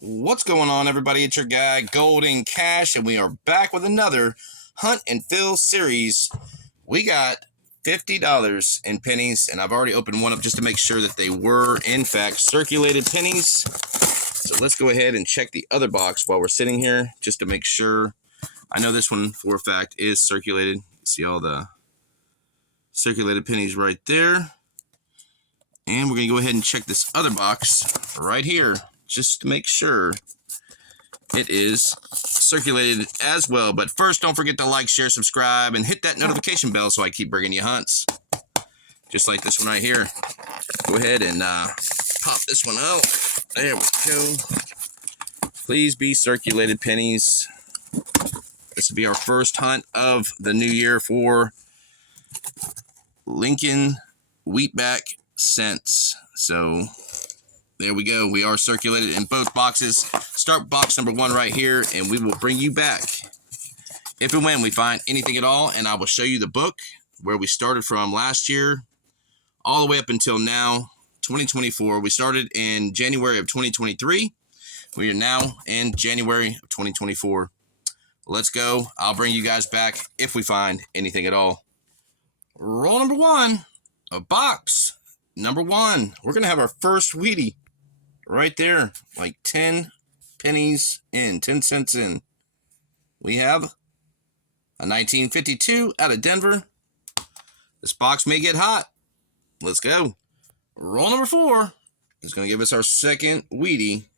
What's going on, everybody? It's your guy Golden Cash, and we are back with another Hunt and Fill series. We got $50 in pennies, and I've already opened one up just to make sure that they were in fact circulated pennies. So let's go ahead and check the other box while we're sitting here just to make sure. I know this one for a fact is circulated. See all the circulated pennies right there. And we're going to go ahead and check this other box right here just to make sure it is circulated as well. But first, don't forget to like, share, subscribe, and hit that notification bell so I keep bringing you hunts. Just like this one right here. Go ahead and pop this one out. There we go. Please be circulated pennies. This will be our first hunt of the new year for Lincoln Wheatback Scents. So there we go. We are circulated in both boxes. Start box number one right here, and we will bring you back if and when we find anything at all. And I will show you the book where we started from last year all the way up until now, 2024. We started in January of 2023. We are now in January of 2024. Let's go. I'll bring you guys back if we find anything at all. Roll number one of box number one. We're going to have our first Wheatie right there, like 10 pennies in, 10 cents in. We have a 1952 out of Denver. This box may get hot. Let's go. Roll number four is going to give us our second Wheatie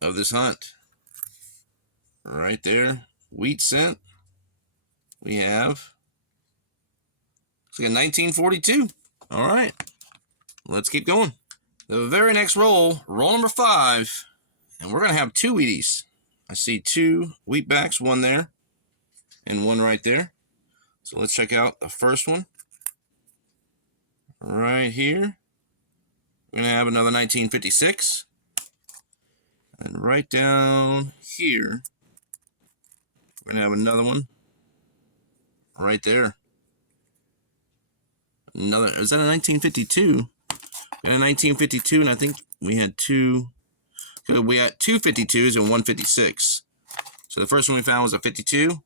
of this hunt. Right there, wheat scent. We have, it's like a 1942. All right, let's keep going. The very next roll number five, and we're going to have two Wheaties. I see two Wheatbacks, one there and one right there. So let's check out the first one. Right here, we're going to have another 1956. And right down here, we're going to have another one right there. Another, is that a 1952? We had a 1952, and I think we had two 52s and one 56. So the first one we found was a 52.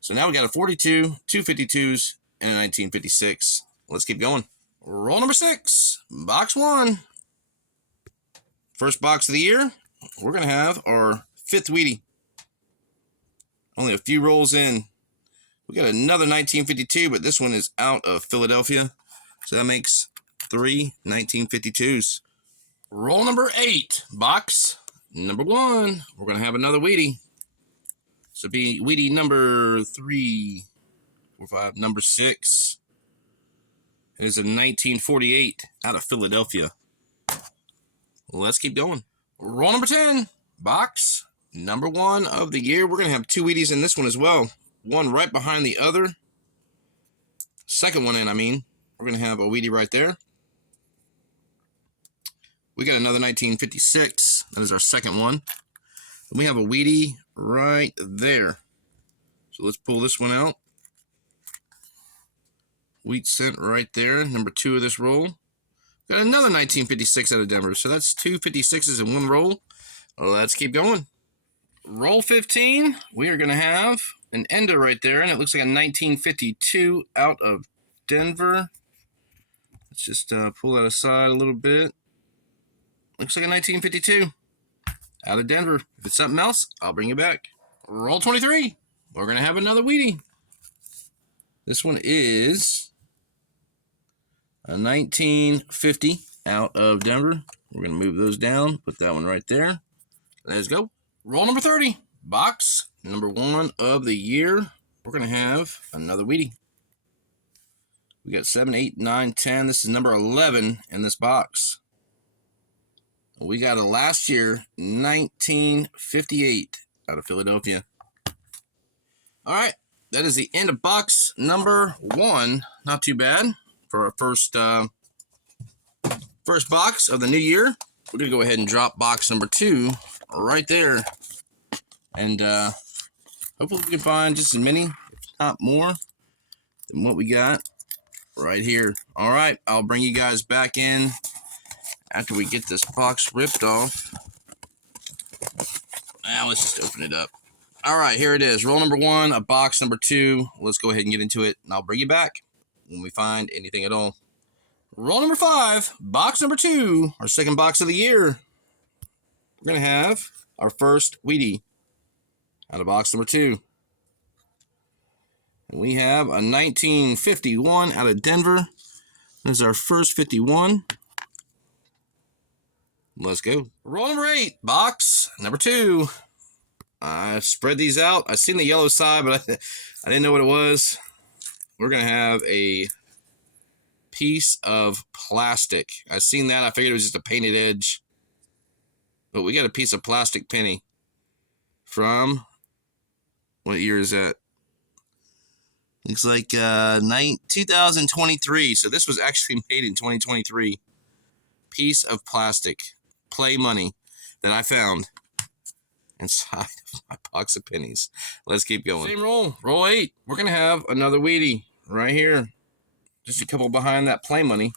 So now we got a 42, two 52s, and a 1956. Let's keep going. Roll number six, box one. First box of the year. We're going to have our fifth Wheatie. Only a few rolls in. We got another 1952, but this one is out of Philadelphia. So that makes three 1952s. Roll number eight, box number one. We're going to have another Wheatie. So be Wheatie number 3, 4, 5, number 6. It is a 1948 out of Philadelphia. Let's keep going. Roll number 10, box number one of the year. We're going to have two Wheaties in this one as well. One right behind the other. Second one in, I mean. We're going to have a Wheatie right there. We got another 1956. That is our second one. And we have a Wheatie right there. So let's pull this one out. Wheat scent right there. Number two of this roll. Got another 1956 out of Denver. So that's two 56s in one roll. Let's keep going. Roll 15. We are going to have an ender right there. And it looks like a 1952 out of Denver. Let's just pull that aside a little bit. Looks like a 1952 out of Denver. If it's something else, I'll bring you back. Roll 23. We're going to have another Wheatie. This one is a 1950 out of Denver. We're going to move those down. Put that one right there. Let's go. Roll number 30. Box number one of the year. We're going to have another Wheatie. We got 7, 8, 9, 10. This is number 11 in this box. We got a last year 1958 out of Philadelphia. All right, that is the end of box number one. Not too bad for our first box of the new year. We're gonna go ahead and drop box number two right there, and hopefully we can find just as many, if not more, than what we got right here. All right, I'll bring you guys back in after we get this box ripped off. Now let's just open it up. All right, here it is. Roll number 1, a box number 2. Let's go ahead and get into it, and I'll bring you back when we find anything at all. Roll number 5, box number 2, our second box of the year. We're going to have our first Wheatie out of box number 2. And we have a 1951 out of Denver. This is our first 51. Let's go. Roll number 8, box number 2. I spread these out. I seen the yellow side, but I didn't know what it was. We're going to have a piece of plastic. I seen that. I figured it was just a painted edge. But we got a piece of plastic penny from, what year is that? Looks like 2023. So this was actually made in 2023. Piece of plastic play money that I found inside of my box of pennies. Let's keep going. Same roll. Roll 8. We're going to have another Wheatie right here. Just a couple behind that play money.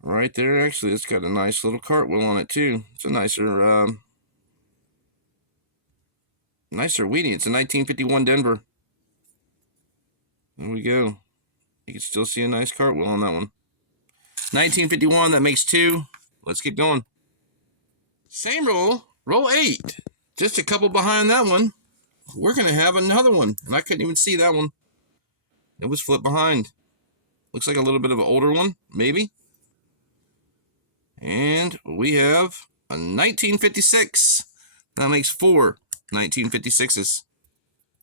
Right there. Actually, it's got a nice little cartwheel on it too. It's a nicer Wheatie. It's a 1951 Denver. There we go. You can still see a nice cartwheel on that one. 1951, that makes 2. Let's keep going. Same roll. Roll 8. Just a couple behind that one. We're going to have another one. And I couldn't even see that one. It was flipped behind. Looks like a little bit of an older one, maybe. And we have a 1956. That makes 4 1956s.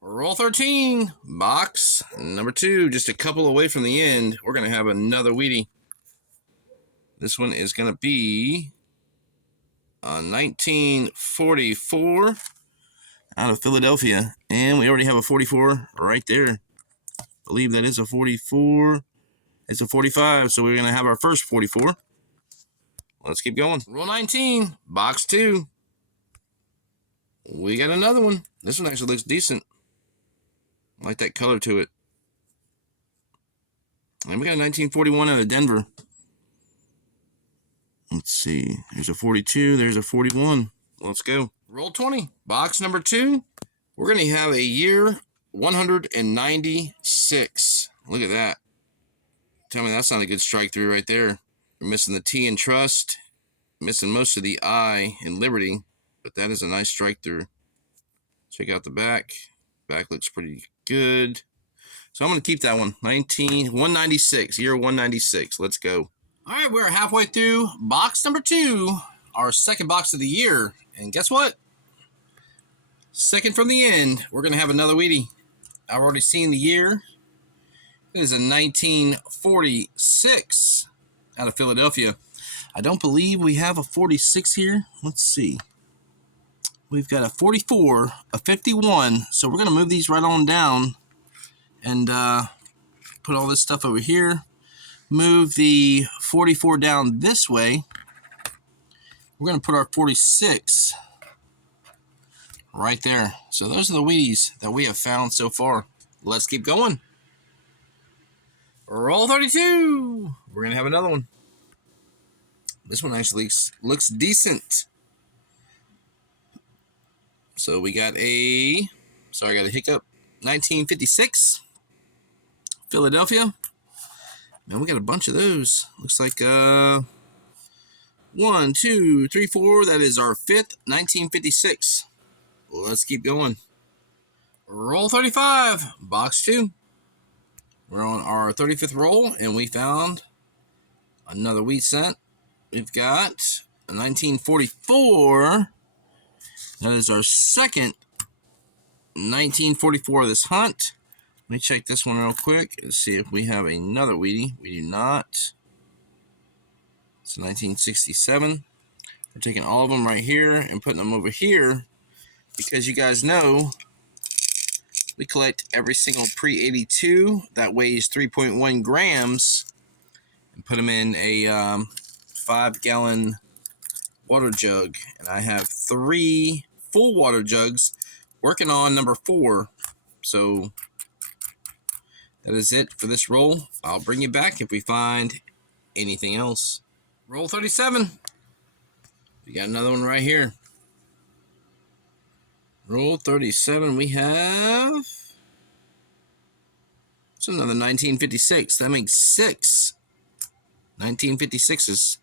Roll 13. Box number 2. Just a couple away from the end. We're going to have another Wheatie. This one is going to be a 1944 out of Philadelphia. And we already have a 44 right there. I believe that is a 44. It's a 45, so we're going to have our first 44. Let's keep going. Roll 19. Box 2. We got another one. This one actually looks decent. I like that color to it. And we got a 1941 out of Denver. Let's see. There's a 42. There's a 41. Let's go. Roll 20. Box number 2. We're going to have a year 196. Look at that. Tell me that's not a good strike through right there. We're missing the T in trust. Missing most of the I in Liberty. But that is a nice strike through. Check out the back. Back looks pretty good. So I'm going to keep that one. 196. Year 196. Let's go. All right, we're halfway through box number 2, our second box of the year. And guess what? Second from the end, we're going to have another Wheatie. I've already seen the year. It is a 1946 out of Philadelphia. I don't believe we have a 46 here. Let's see. We've got a 44, a 51. So we're going to move these right on down and put all this stuff over here. Move the 44 down this way. We're going to put our 46 right there. So those are the Wheaties that we have found so far. Let's keep going. Roll 32. We're going to have another one. This one actually looks decent. So we got I got a hiccup. 1956. Philadelphia. Man, we got a bunch of those. Looks like 1, 2, 3, 4. That is our 5th 1956. Let's keep going. Roll 35. Box 2. We're on our 35th roll, and we found another wheat cent. We've got a 1944. That is our second 1944 of this hunt. Let me check this one real quick and see if we have another Wheatie. We do not. It's a 1967. We're taking all of them right here and putting them over here because you guys know we collect every single pre-82 that weighs 3.1 grams and put them in a 5-gallon water jug. And I have 3 full water jugs working on number 4. So that is it for this roll. I'll bring you back if we find anything else. Roll 37. We got another one right here. Roll 37. We have... It's another 1956. That makes 6 1956s.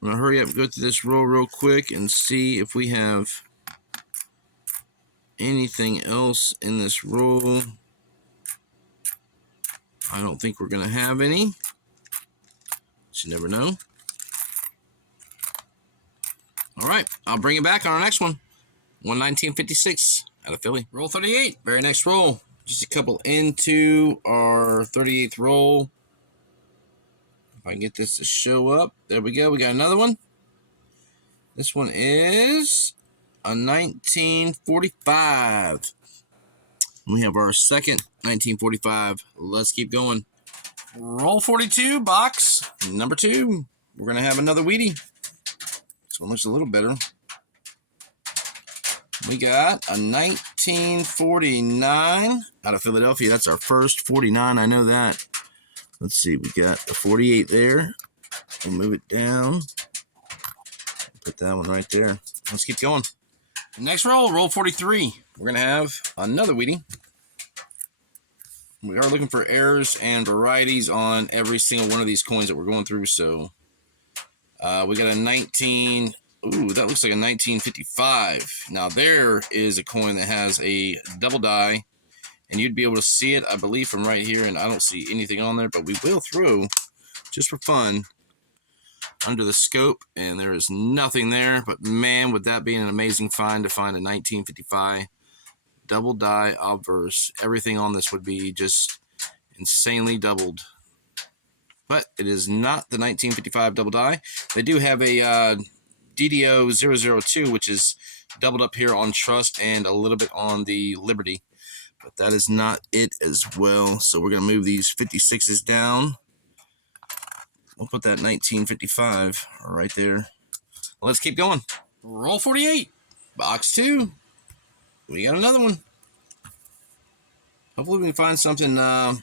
I'm going to hurry up and go through this roll real quick and see if we have anything else in this roll. I don't think we're going to have any. But you never know. All right, I'll bring it back on our next one. 1956 out of Philly. Roll 38. Very next roll. Just a couple into our 38th roll. If I can get this to show up. There we go. We got another one. This one is a 1945. We have our second 1945. Let's keep going. Roll 42, box number 2. We're going to have another Wheatie. This one looks a little better. We got a 1949 out of Philadelphia. That's our first 49. I know that. Let's see. We got a 48 there. We'll move it down. Put that one right there. Let's keep going. Next roll, roll 43. We're going to have another Wheatie. We are looking for errors and varieties on every single one of these coins that we're going through. So we got a 19... Ooh, that looks like a 1955. Now, there is a coin that has a double die, and you'd be able to see it, I believe, from right here, and I don't see anything on there, but we will throw, just for fun, under the scope, and there is nothing there, but man, would that be an amazing find to find a 1955 double die obverse. Everything on this would be just insanely doubled. But it is not the 1955 double die. They do have a DDO 002, which is doubled up here on Trust and a little bit on the Liberty. But that is not it as well. So we're going to move these 56s down. We'll put that 1955 right there. Let's keep going. Roll 48. Box 2. We got another one. Hopefully we can find something, some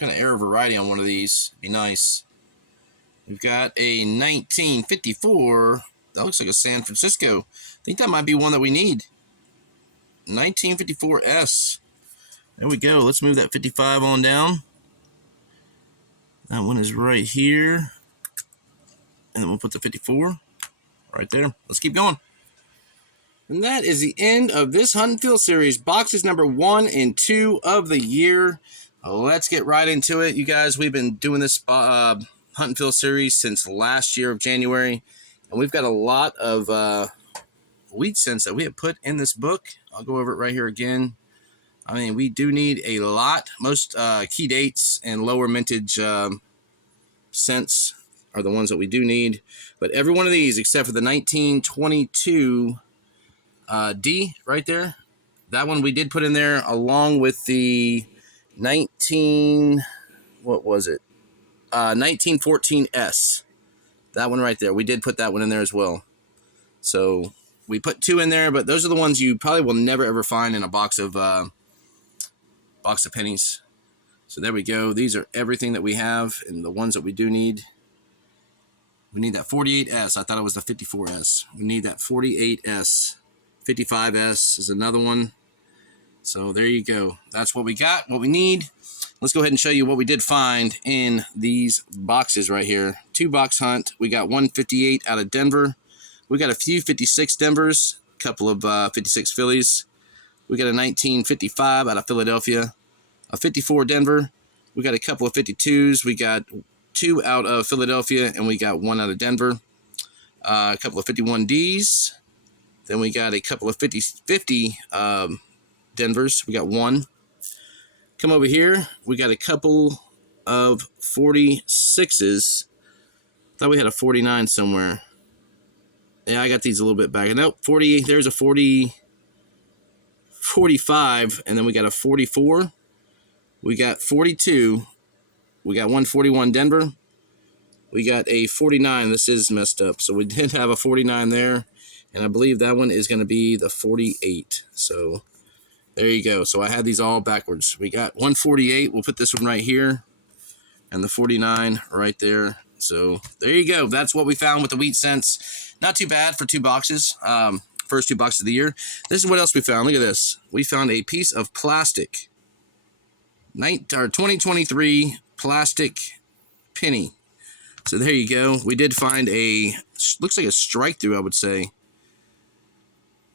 kind of error variety on one of these. Be nice. We've got a 1954. That looks like a San Francisco. I think that might be one that we need. 1954S. There we go. Let's move that 55 on down. That one is right here. And then we'll put the 54 right there. Let's keep going. And that is the end of this Hunt and Fill series. Boxes number 1 and 2 of the year. Let's get right into it. You guys, we've been doing this Hunt and Fill series since last year of January. And we've got a lot of wheat cents that we have put in this book. I'll go over it right here again. I mean, we do need a lot. Most key dates and lower mintage cents are the ones that we do need. But every one of these, except for the 1922 D right there, that one we did put in there along with the 1914 S. That one right there. We did put that one in there as well. So we put 2 in there, but those are the ones you probably will never ever find in a box of pennies. So there we go. These are everything that we have and the ones that we do need. We need that 48S. I thought it was the 54S. We need that 48S. 55S is another one. So there you go. That's what we got, what we need. Let's go ahead and show you what we did find in these boxes right here. 2-box hunt. We got 158 out of Denver. We got a few 56 Denvers, a couple of 56 Phillies. We got a 1955 out of Philadelphia, a 54 Denver. We got a couple of 52s. We got 2 out of Philadelphia, and we got 1 out of Denver. A couple of 51Ds. Then we got a couple of 50 Denvers. We got 1. Come over here. We got a couple of 46s. Thought we had a 49 somewhere. Yeah, I got these a little bit back. Nope, 40. There's a 45, and then we got a 44. We got 42. We got 141 Denver. We got a 49. This is messed up. So we did have a 49 there, and I believe that one is going to be the 48. So there you go. So I had these all backwards. We got 148. We'll put this one right here, and the 49 right there. So there you go. That's what we found with the wheat cents. Not too bad for 2 boxes. first 2 boxes of the year. This is what else we found. Look at this. We found a piece of plastic. 2023 plastic penny. So there you go. We did find looks like a strike through, I would say.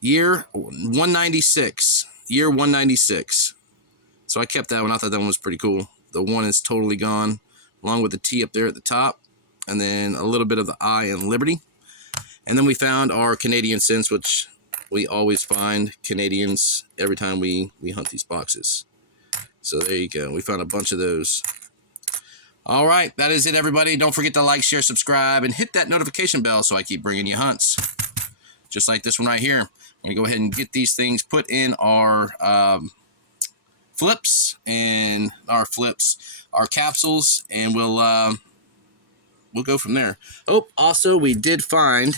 Year 196. Year 196. So I kept that one. I thought that one was pretty cool. The 1 is totally gone, along with the T up there at the top. And then a little bit of the I in Liberty. And then we found our Canadian cents, which we always find Canadians every time we hunt these boxes. So there you go. We found a bunch of those. All right, that is it, everybody. Don't forget to like, share, subscribe, and hit that notification bell so I keep bringing you hunts. Just like this one right here. I'm going to go ahead and get these things put in our flips, our capsules, and we'll go from there. Oh, also, we did find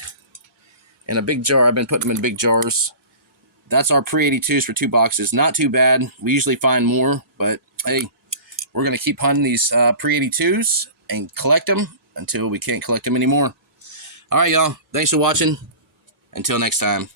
in a big jar. I've been putting them in big jars. That's our pre-82s for 2 boxes. Not too bad. We usually find more, but hey, we're going to keep hunting these pre-82s and collect them until we can't collect them anymore. All right, y'all. Thanks for watching. Until next time.